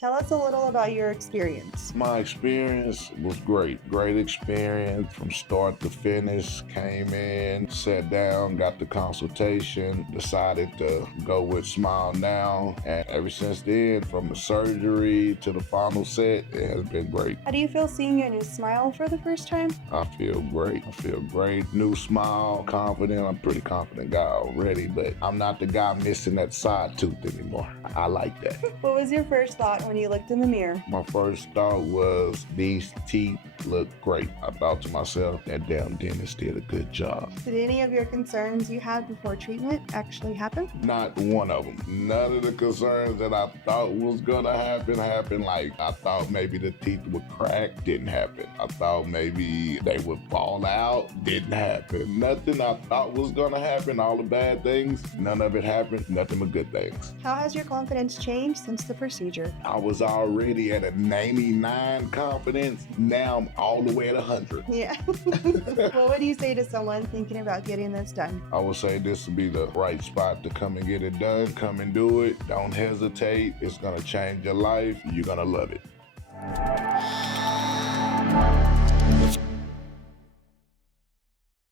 Tell us a little about your experience. My experience was great. Great experience from start to finish. Came in, sat down, got the consultation, decided to go with Smile Now. And ever since then, from the surgery to the final set, it has been great. How do you feel seeing your new smile for the first time? I feel great. New smile, confident. I'm a pretty confident guy already, but I'm not the guy missing that side tooth anymore. I like that. What was your first thought when you looked in the mirror? My first thought was these teeth look great. I thought to myself, that damn dentist did a good job. Did any of your concerns you had before treatment actually happen? Not one of them. None of the concerns that I thought was gonna happen happened. Like, I thought maybe the teeth would crack, didn't happen. I thought maybe they would fall out, didn't happen. Nothing I thought was gonna happen, all the bad things, none of it happened, nothing but good things. How has your confidence changed since the procedure? I was already at a 99 confidence, now I'm all the way at 100. Yeah. What would you say to someone thinking about getting this done? I would say this would be the right spot to come and get it done. Come and do it. Don't hesitate. It's going to change your life. You're going to love it.